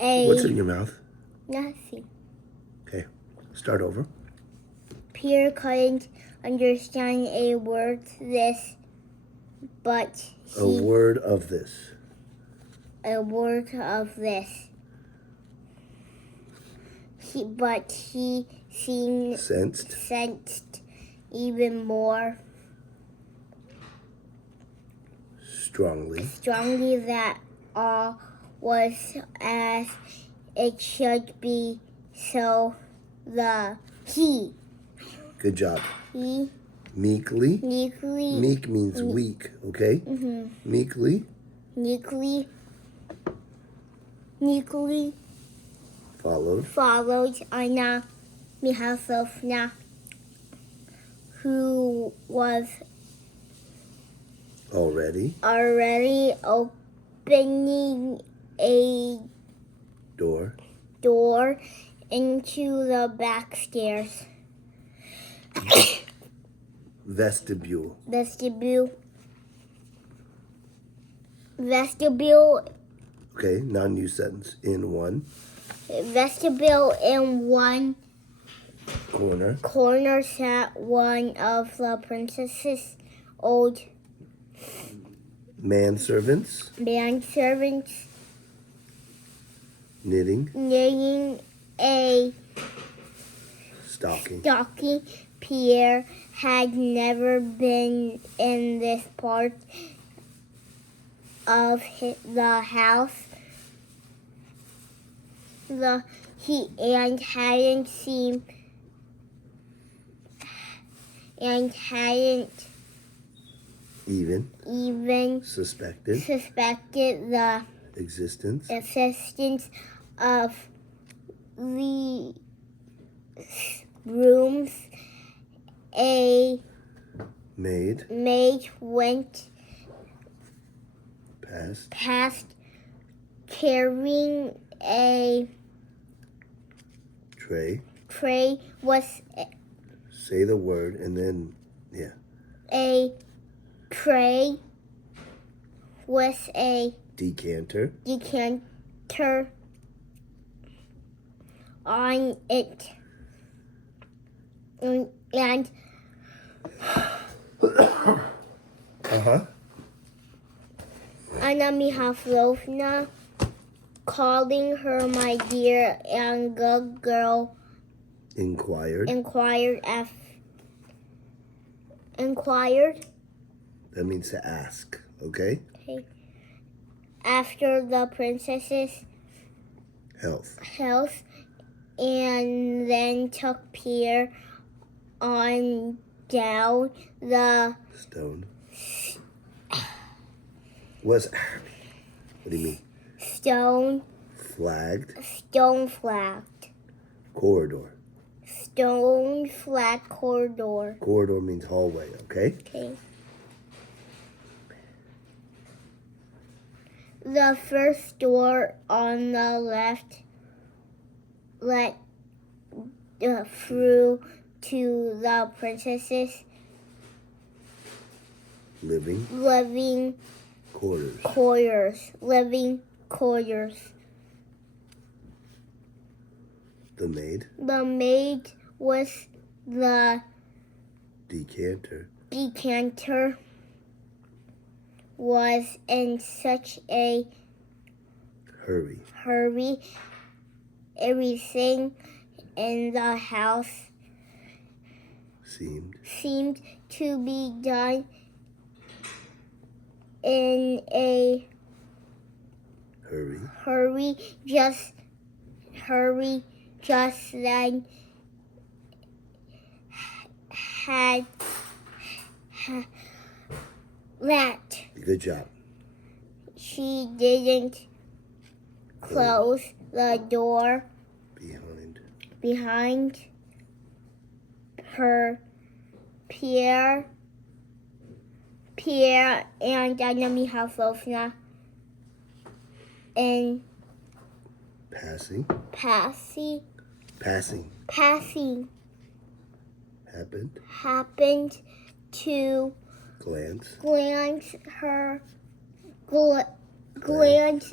What's in your mouth? Nothing. Okay, start over. Pierre couldn't understand a word this, but A word of this. A word of this. But he sensed even more strongly that all was as it should be. So he. Good job. He. Meekly. Meek means weak, okay? Mm-hmm. Meekly. Followed Anna Mihailovna, who was already opening a door into the back stairs. Vestibule. Okay, now new sentence. In one. Vestibule in one corner sat one of the princess's old manservants knitting a stocking. Pierre had never been in this part of the house. He hadn't even suspected the existence of the rooms. A maid went past carrying a tray. Say the word and then, yeah. A tray with a decanter on it. And Anna Mihailovna, calling her my dear and good girl, inquired. That means to ask, okay? After the princess's health, and then took Pierre on down the stone. What do you mean? Stone flagged. Corridor. Stone flat corridor. Corridor means hallway, okay? Okay. The first door on the left led through to the princess's living quarters. The maid was the decanter was in such a hurry. Everything in the house seemed to be done in a hurry. Just then had that. Good job. She didn't close the door behind her. Pierre and Anna Mihailovna in passing happened to glance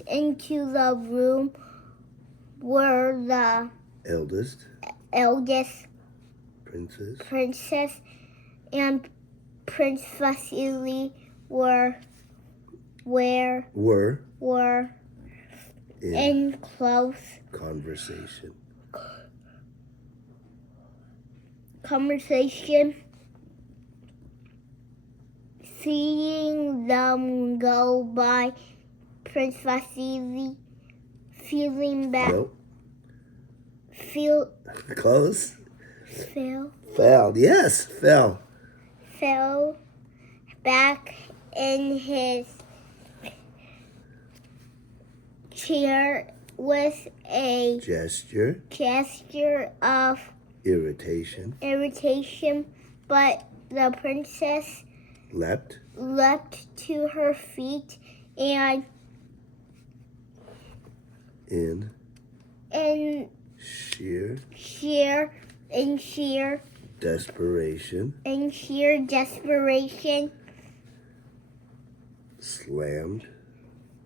into the room were the eldest eldest princess, and Prince Vasily were in close conversation. Seeing them go by, Prince Vasily feeling back. Nope. Feel Close. fell Yes, fell. Back in his chair with a Gesture of irritation, but the princess leapt to her feet and in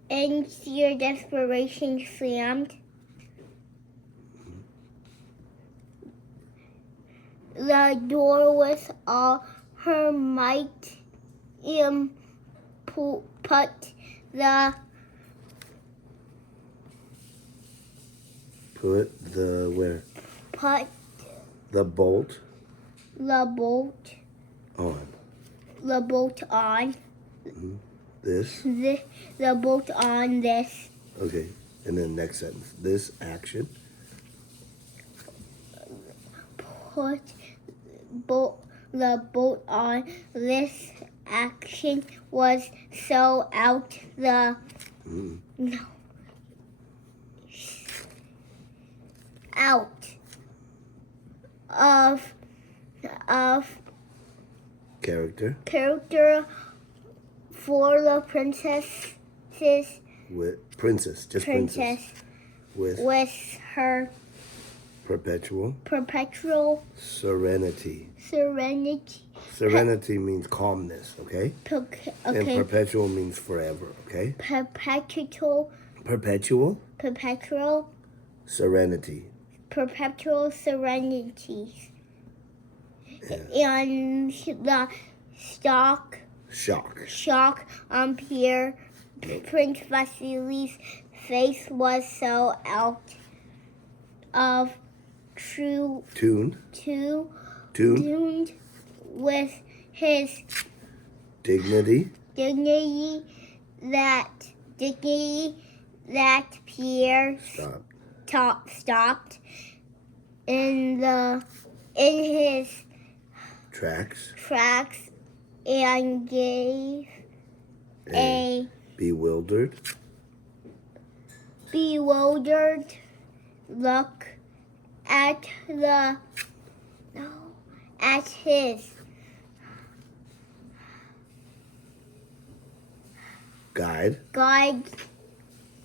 in sheer desperation slammed the door with all her might and put the where? put The bolt the bolt on this. the bolt on this. Okay, and then next sentence. This action Put the bolt on this action was so out of character for the princess with her perpetual serenity. Serenity means calmness, okay? And perpetual means forever, okay? Perpetual serenity. Yeah. And the shock on Pierre Prince Vasily's face was so out of tuned with his dignity that Pierre stopped in his tracks and gave a bewildered look at his guide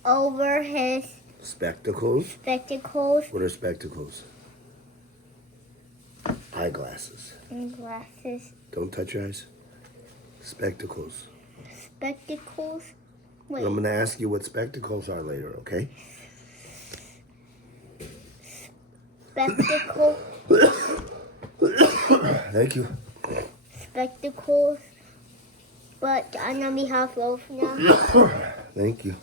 over his spectacles. What are spectacles? Eyeglasses. Don't touch your eyes. Spectacles. Wait. I'm going to ask you what spectacles are later, okay? Spectacle. Thank you. Spectacles. But I'm gonna be half loaf now. Thank you.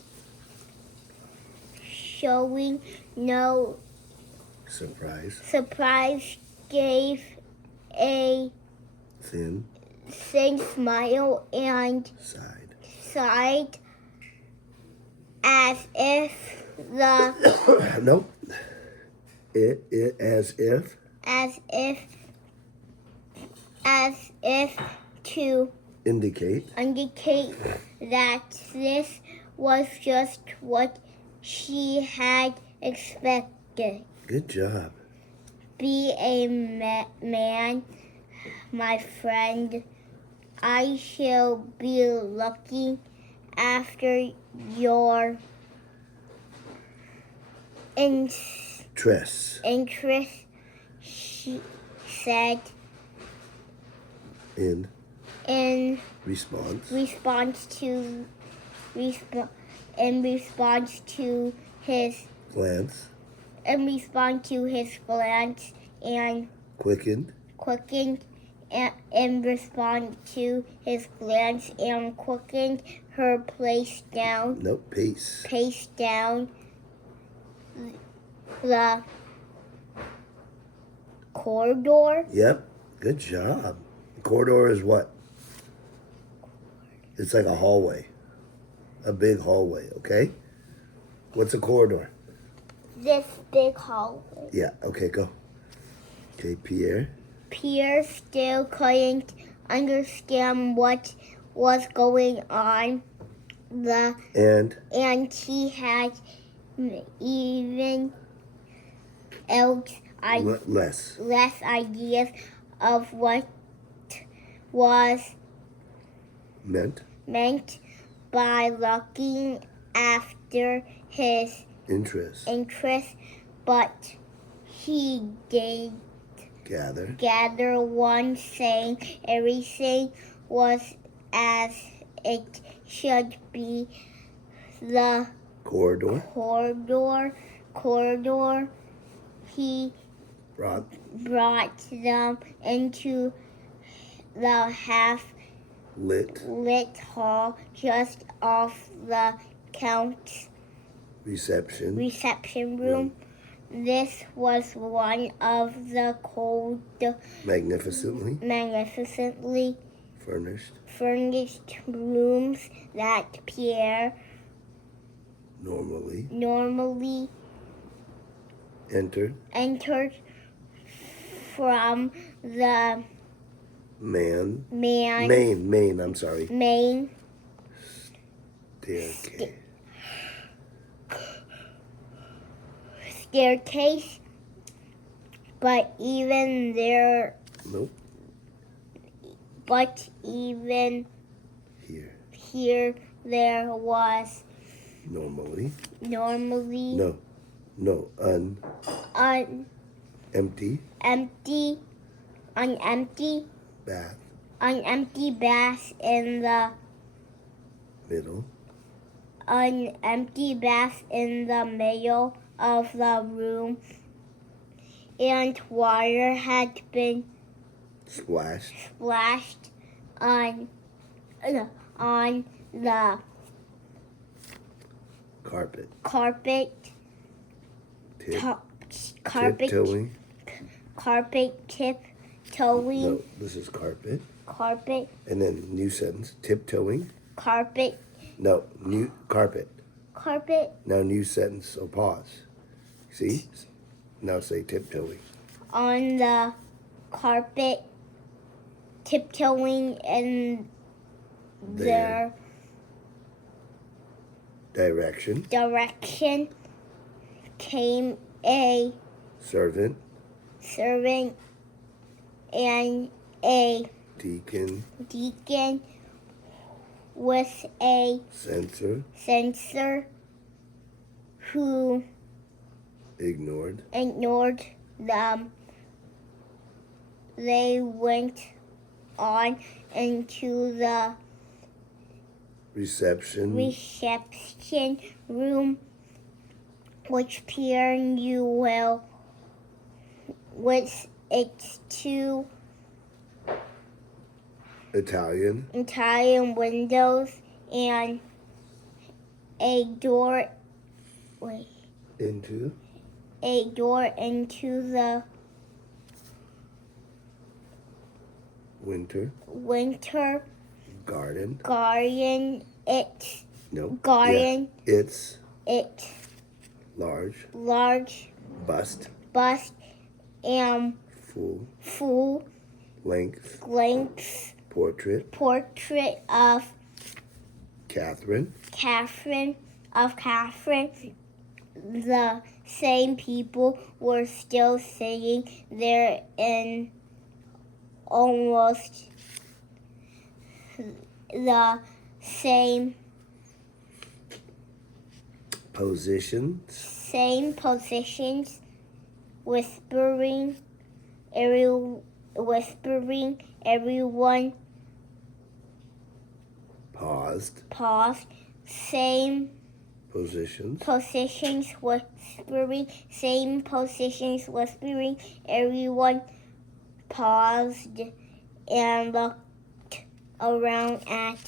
Showing no surprise gave a thin smile and sighed as if the nope. As if to indicate that this was just what she had expected. Good job. Be a man, my friend. I shall be looking after your interest, she said in response to his in response to his glance and quickened in response to his glance and quickened her pace down the corridor. Yep, good job. Corridor is what? It's like a hallway, a big hallway, okay? What's a corridor? This big hallway. Yeah, okay, go. Okay, Pierre. Pierre still couldn't understand what was going on. And he had even less ideas of what was meant by looking after his interest, but he did gather one saying everything was as it should be. The corridor he brought them into the half-lit hall just off the count's reception room. This was one of the cold, magnificently furnished rooms that Pierre normally entered from the main staircase, but even there here there was normally an empty bath in the middle of the room, and water had been splashed on the carpet tiptoeing. No, this is carpet. Carpet. And then new sentence, tiptoeing. Carpet. No, new carpet. Carpet. Now new sentence, so pause. See? Now say tiptoeing. On the carpet, tiptoeing in their direction came a servant and a deacon with a censer who ignored them. They went on into the reception room, which Pierre knew well, with its two Italian windows and a door into the winter garden. It's large bust and full length portrait of Catherine. The same people were still sitting there in almost the same positions, whispering. Everyone paused. Same Positions whispering, same positions whispering. Everyone paused and looked around at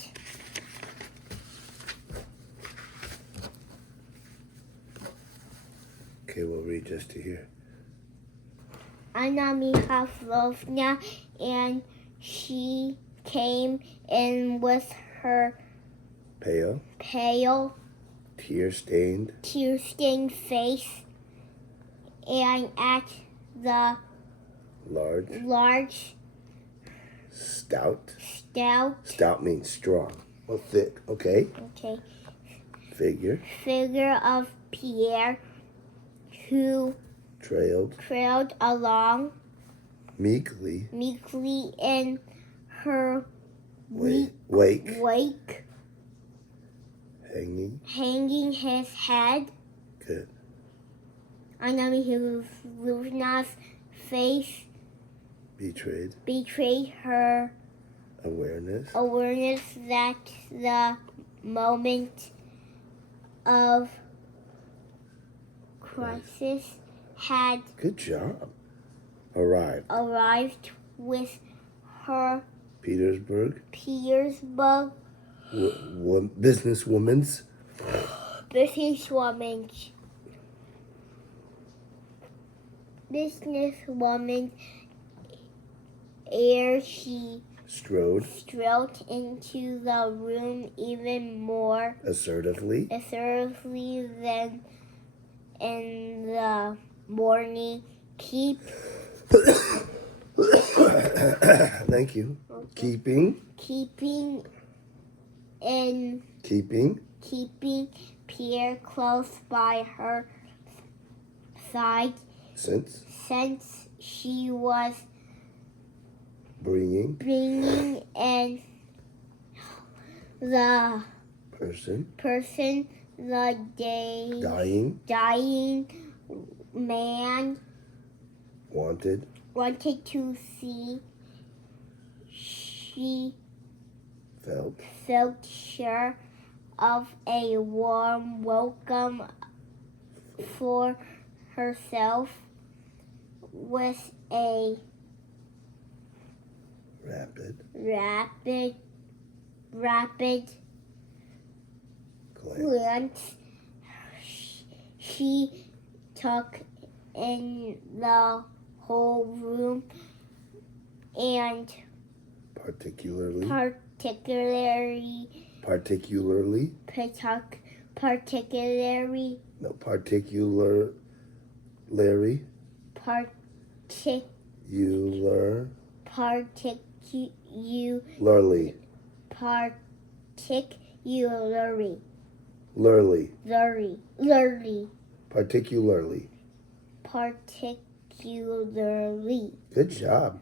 Okay, we'll read just to here. Anna Mikhailovna, and she came in with her pale, tear-stained face, and at the large, stout means strong, well, thick, okay? Okay. Figure of Pierre, who trailed along meekly in her wake, hanging his head. Good. Anna Mikhailovna's face betrayed her awareness that the moment of crisis had good job arrived with her Petersburg businesswoman's ere she strode into the room even more assertively than in the morning. Thank you. Okay. Keeping Pierre close by her side, since she was bringing in the person the dying man wanted to see. She felt sure of a warm welcome for herself with a rapid glance. She took in the whole room and particularly particularly. Good job.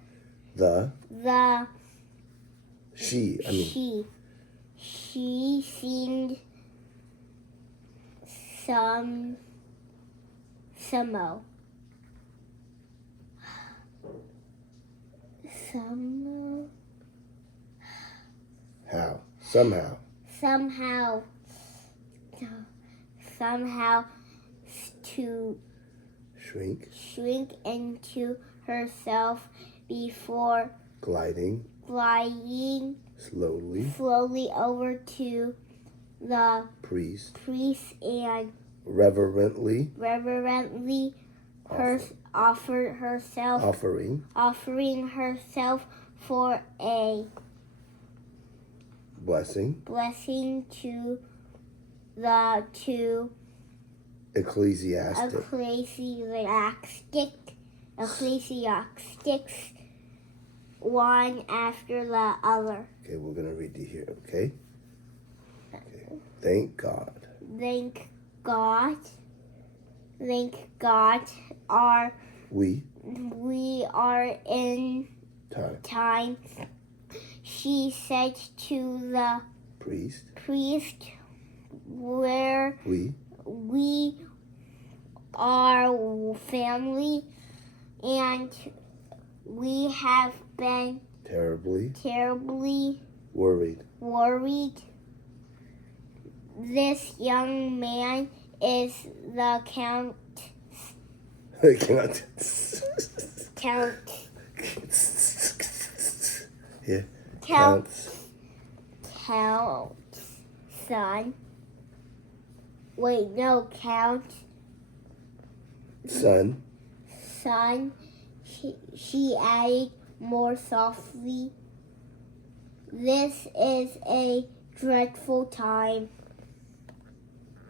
She seemed somehow to shrink into herself before gliding slowly over to the priest and reverently offering herself for a blessing to the two ecclesiastics, one after the other. Okay, we're going to read to here, okay? Thank God we are in time. She said to the priest, where we are family, and we have been terribly worried This young man is the Count. Count. Yeah. Count's son. Wait, no, Count. Son. She added more softly. This is a dreadful time.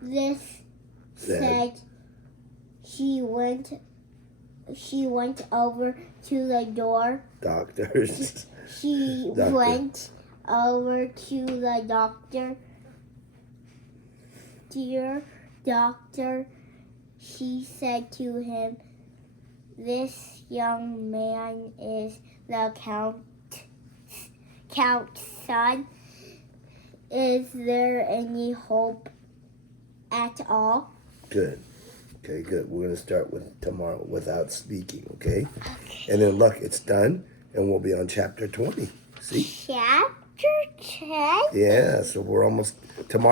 This said she went over to the door. Doctors. She went over to the doctor. Dear doctor, she said to him, this young man is the Count's son. Is there any hope at all? Good. Okay, good. We're going to start with tomorrow without speaking, okay? And then look, it's done, and we'll be on chapter 20. See? Chapter 10? Yeah, so we're almost tomorrow.